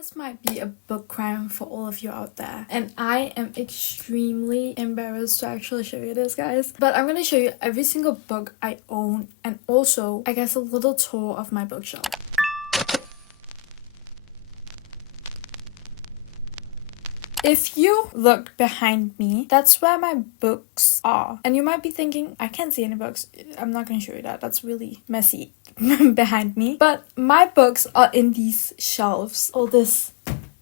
This might be a book crime for all of you out there, and I am extremely embarrassed to actually show you this, guys. But I'm gonna show you every single book I own, and also, I guess, a little tour of my bookshelf. If you look behind me, that's where my books are. And you might be thinking, I can't see any books. I'm not gonna show you that. That's really messy behind me. But my books are in these shelves, or this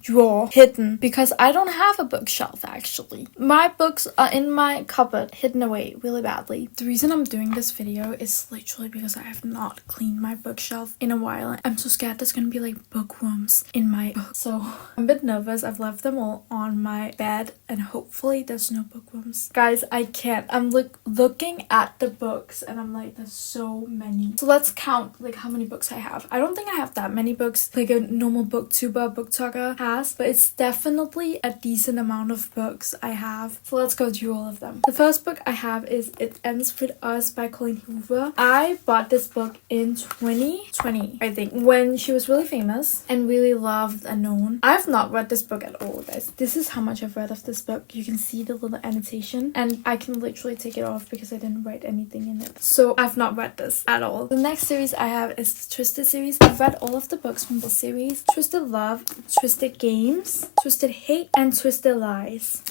drawer, hidden, because I don't have a bookshelf actually. My books are in my cupboard, hidden away really badly. The reason I'm doing this video is literally because I have not cleaned my bookshelf in a while. I'm so scared there's gonna be like bookworms in my book. So I'm a bit nervous. I've left them all on my bed and hopefully there's no bookworms. Guys, I can't. I'm looking at the books and I'm like, there's so many. So let's count like how many books I have. I don't think I have that many books like a normal booktuber, booktalker has, but it's definitely a decent amount of books I have. So let's go through all of them. The first book I have is It Ends With Us by Colleen Hoover. I bought this book in 2020, I think, when she was really famous and really loved and known. I've not read this book at all, guys. This is how much I've read of this book. You can see the little annotation and I can literally take it off because I didn't write anything in it. So I've not read this at all. The next series I have is the Twisted series. I've read all of the books from the series. Twisted Love, Twisted Games, Twisted Hate, and Twisted Lies.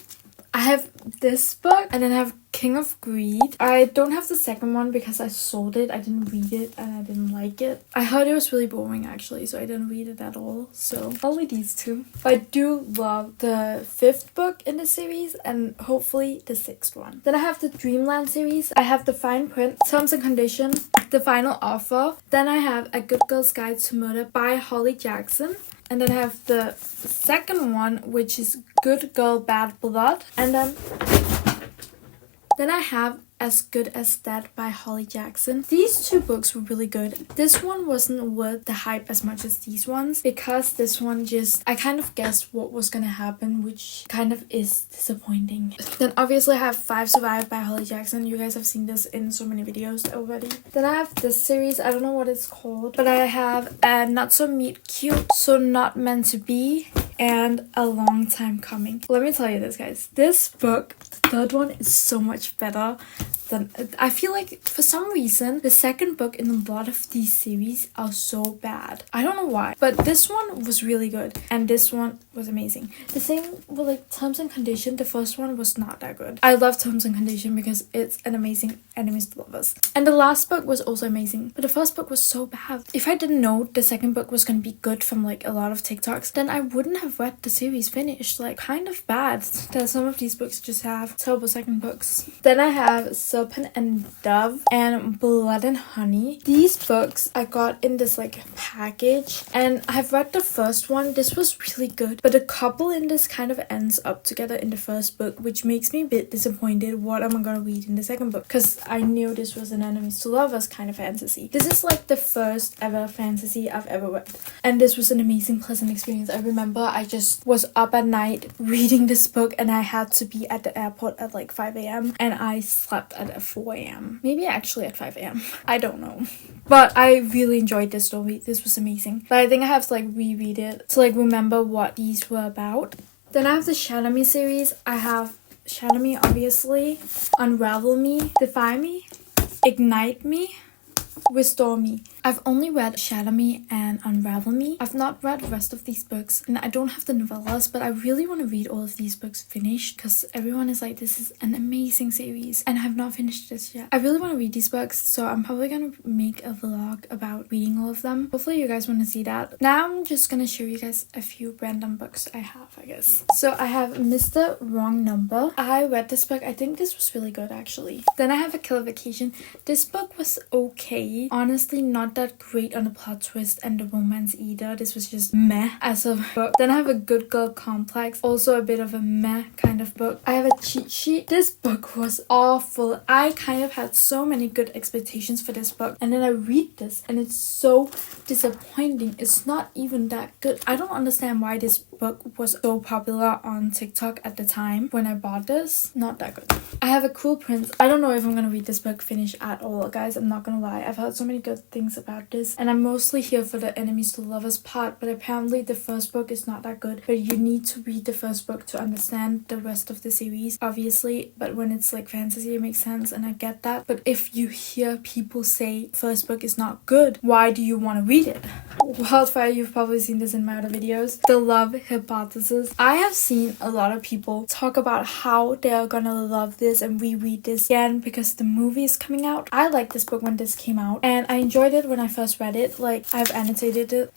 I have this book and then I have King of Greed. I don't have the second one because I sold it. I didn't read it and I didn't like it. I heard it was really boring actually, so I didn't read it at all. So only these two. But I do love the fifth book in the series and hopefully the sixth one. Then I have the Dreamland series. I have The Fine Print, Terms and Conditions, The Final Offer. Then I have A Good Girl's Guide to Murder by Holly Jackson. And then I have the second one, which is Good Girl, Bad Blood. And then I have As Good As Dead by Holly Jackson. These two books were really good. This one wasn't worth the hype as much as these ones because this one I kind of guessed what was gonna happen, which kind of is disappointing. Then obviously I have 5 Survive by Holly Jackson. You guys have seen this in so many videos already. Then I have this series, I don't know what it's called, but I have Not So Meet Cute, So Not Meant to Be, and A Long Time Coming. Let me tell you this, guys. This book, the third one, is so much better than... I feel like for some reason the second book in a lot of these series are so bad. I don't know why, but this one was really good and this one was amazing. The same with like Terms and Conditions. The first one was not that good. I love Terms and Conditions because it's an amazing enemies to lovers, and the last book was also amazing, but the first book was so bad. If I didn't know the second book was gonna be good from like a lot of TikToks, then I wouldn't have read the series finished. Like, kind of bad that some of these books just have terrible second books. Then I have Serpent and Dove and Blood and Honey. These books I got in this like package and I've read the first one. This was really good, but the couple in this kind of ends up together in the first book, which makes me a bit disappointed. What am I gonna read in the second book? Because I knew this was an enemies to lovers kind of fantasy. This is like the first ever fantasy I've ever read, and this was an amazing, pleasant experience. I remember I just was up at night reading this book and I had to be at the airport at like 5 a.m. and I slept at 4 a.m. Maybe actually at 5 a.m. I don't know. But I really enjoyed this story. This was amazing. But I think I have to like reread it to like remember what these were about. Then I have the Shadow Me series. I have Shadow Me, obviously, Unravel Me, Defy Me, Ignite Me, Restore Me. I've only read Shadow Me and Unravel Me. I've not read the rest of these books and I don't have the novellas, but I really want to read all of these books finished because everyone is like, this is an amazing series and I have not finished this yet. I really want to read these books, so I'm probably going to make a vlog about reading all of them. Hopefully you guys want to see that. Now I'm just going to show you guys a few random books I have, I guess. So I have Mr. Wrong Number. I read this book. I think this was really good actually. Then I have A Killer Vacation. This book was okay. Honestly, not that great on the plot twist and the romance either. This was just meh as a book. Then I have A Good Girl Complex, also a bit of a meh kind of book. I have A Cheat Sheet. This book was awful. I kind of had so many good expectations for this book and then I read this and it's so disappointing. It's not even that good. I don't understand why this book was so popular on TikTok at the time when I bought this. Not that good. I have A Cruel Prince. I don't know if I'm gonna read this book finished at all, guys. I'm not gonna lie. I've heard so many good things about this, and I'm mostly here for the enemies to lovers part, but apparently the first book is not that good, but you need to read the first book to understand the rest of the series, obviously, but when it's like fantasy it makes sense and I get that. But if you hear people say first book is not good, why do you want to read it? Wildfire, you've probably seen this in my other videos, the love hypothesis. I have seen a lot of people talk about how they are gonna love this and reread this again because the movie is coming out. I liked this book when this came out and I enjoyed it when I first read it. Like, I've annotated it.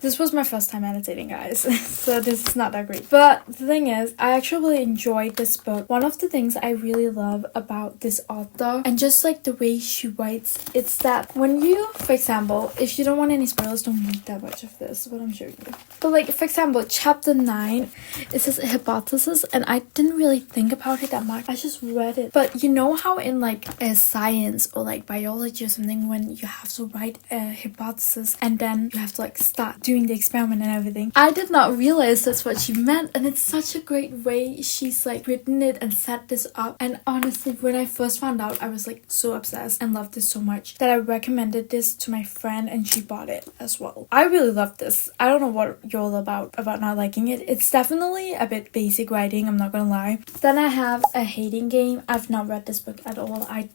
This was my first time annotating, guys, so this is not that great. But the thing is, I actually really enjoyed this book. One of the things I really love about this author, and just like the way she writes, it's that when you, for example, if you don't want any spoilers, don't read that much of this, what I'm showing you. But like, for example, chapter 9, it says hypothesis, and I didn't really think about it that much. I just read it. But you know how in like a science or like biology or something, when you have to write a hypothesis and then you have to like start doing the experiment and everything. I did not realize that's what she meant, and it's such a great way she's like written it and set this up. And honestly, when I first found out, I was like so obsessed and loved this so much that I recommended this to my friend and she bought it as well. I really loved this. I don't know what you're all about not liking it. It's definitely a bit basic writing, I'm not gonna lie. Then I have A Hating Game. I've not read this book at all. I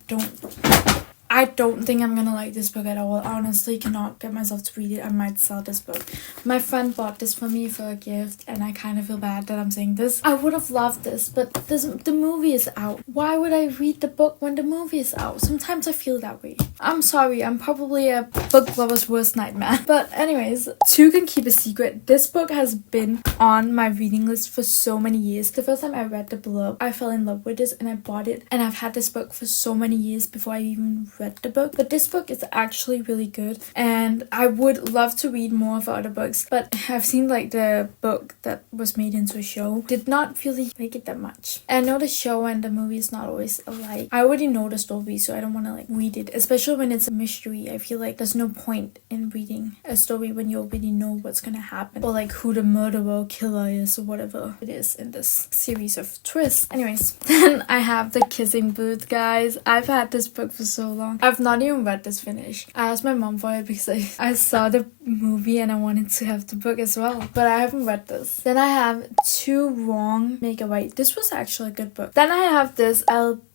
don't think I'm gonna like this book at all. I honestly cannot get myself to read it. I might sell this book. My friend bought this for me for a gift and I kind of feel bad that I'm saying this. I would have loved this, but the movie is out. Why would I read the book when the movie is out? Sometimes I feel that way. I'm sorry, I'm probably a book lover's worst nightmare. But anyways, Two Can Keep a Secret. This book has been on my reading list for so many years. The first time I read the blurb, I fell in love with this and I bought it. And I've had this book for so many years before I even read the book. But this book is actually really good and I would love to read more of other books, but I've seen like the book that was made into a show, did not really like it that much. I know the show and the movie is not always alike. I already know the story, so I don't want to like read it, especially when it's a mystery. I feel like there's no point in reading a story when you already know what's gonna happen or like who the murderer or killer is or whatever it is in this series of twists. Anyways, then I have The Kissing Booth, guys. I've had this book for so long. I've not even read this finish. I asked my mom for it because I saw the movie and I wanted to have the book as well, but I haven't read this. Then I have Two Wrong Make a Right. This was actually a good book. Then I have this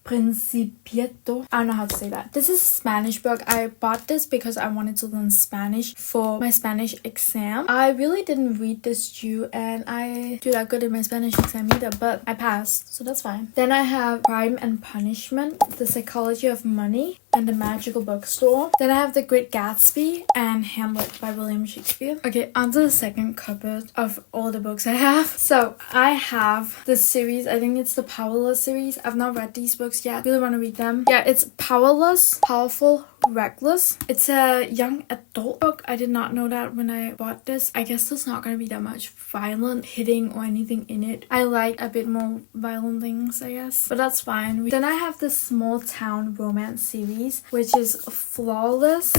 Principiento. I don't know how to say that. This is a Spanish book. I bought this because I wanted to learn Spanish for my Spanish exam. I really didn't read this due and I do that good in my Spanish exam either, but I passed, so that's fine. Then I have Crime and Punishment, The Psychology of Money, and The Magical Bookstore. Then I have The Great Gatsby and Hamlet by William Shakespeare. Okay, onto the second cupboard of all the books I have. So I have this series. I think it's the Powerless series. I've not read these books yet. Really want to read them. Yeah, it's Powerless, Powerful, Reckless. It's a young adult book. I did not know that when I bought this. I guess there's not going to be that much violent hitting or anything in it. I like a bit more violent things, I guess, but that's fine. Then I have the Small Town Romance series, which is Flawless,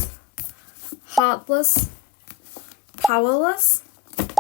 Heartless, Powerless,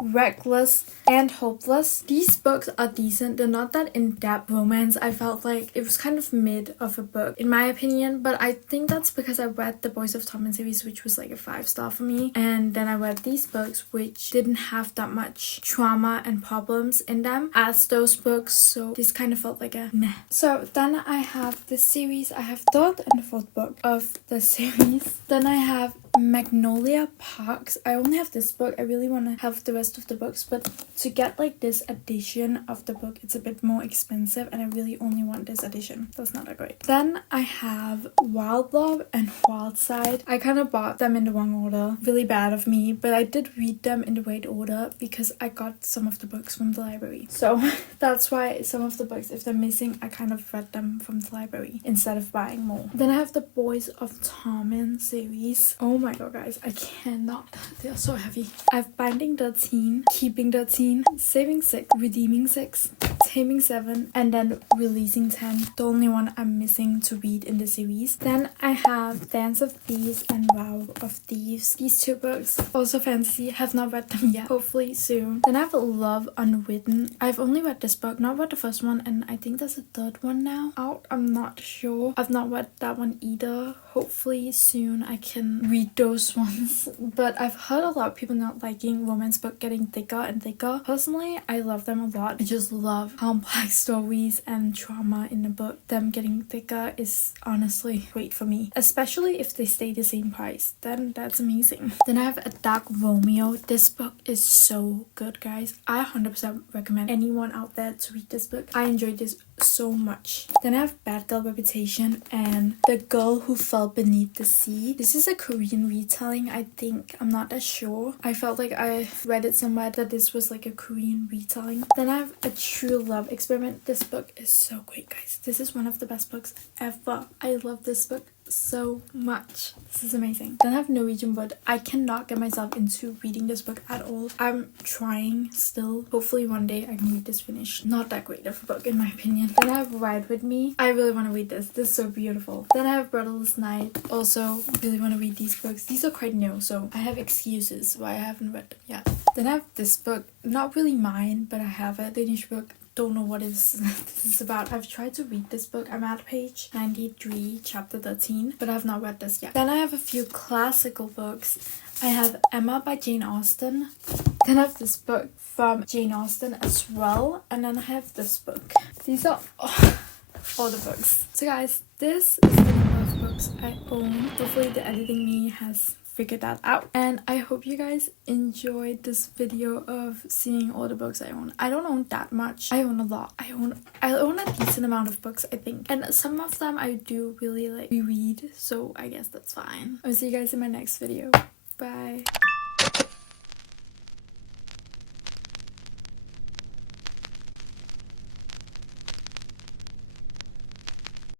Reckless, and Hopeless. These books are decent. They're not that in-depth romance. I felt like it was kind of mid of a book in my opinion, but I think that's because I read the Boys of Tommen series, which was like a 5-star for me, and then I read these books which didn't have that much trauma and problems in them as those books, so this kind of felt like a meh. So then I have this series. I have third and the fourth book of the series. Then I have Magnolia Parks. I only have this book. I really want to have the rest of the books, but to get like this edition of the book, it's a bit more expensive and I really only want this edition. That's not that great. Then I have Wild Love and Wild Side. I kind of bought them in the wrong order. Really bad of me, but I did read them in the right order because I got some of the books from the library. So that's why some of the books, if they're missing, I kind of read them from the library instead of buying more. Then I have the Boys of Tommen series. Oh my god, guys, I cannot. They are so heavy. I have Binding 13, Keeping 13, Saving 6, Redeeming 6, Taming 7, and then Releasing 10, the only one I'm missing to read in the series. Then I have Dance of Thieves and Vow of Thieves. These two books, also fantasy, have not read them yet, hopefully soon. Then I have Love Unwritten. I've only read this book, not read the first one, and I think there's a third one now out. I'm not sure. I've not read that one either. Hopefully soon I can read those ones. But I've heard a lot of people not liking romance books getting thicker and thicker. Personally, I love them a lot. I just love complex stories and trauma in the book. Them getting thicker is honestly great for me, especially if they stay the same price. Then that's amazing. Then I have A Dark Romeo. This book is so good, guys. I 100% recommend anyone out there to read this book. I enjoyed this so much. Then I have Bad Girl Reputation and The Girl Who Fell Beneath the Sea. This is a Korean retelling, I think. I'm not that sure. I felt like I read it somewhere that this was like a Korean retelling. Then I have A True Love Experiment. This book is so great, guys. This is one of the best books ever. I love this book so much. This is amazing. Then I have Norwegian Wood. I cannot get myself into reading this book at all. I'm trying still. Hopefully one day I can read this finished. Not that great of a book in my opinion. Then I have Ride With Me. I really want to read this. This is so beautiful. Then I have Breathless Night. Also really want to read these books. These are quite new, so I have excuses why I haven't read them yet. Then I have this book. Not really mine, but I have a Danish book. Don't know what this is about. I've tried to read this book. I'm at page 93, chapter 13, but I've not read this yet. Then I have a few classical books. I have Emma by Jane Austen. Then I have this book from Jane Austen as well. And then I have this book. These are all the books. So guys, this is the number of books I own. Hopefully the editing me has figured that out, and I hope you guys enjoyed this video of seeing all the books I own. I don't own that much. I own a lot. I own a decent amount of books, I think, and some of them I do really like reread, so I guess that's fine. I'll see you guys in my next video. Bye.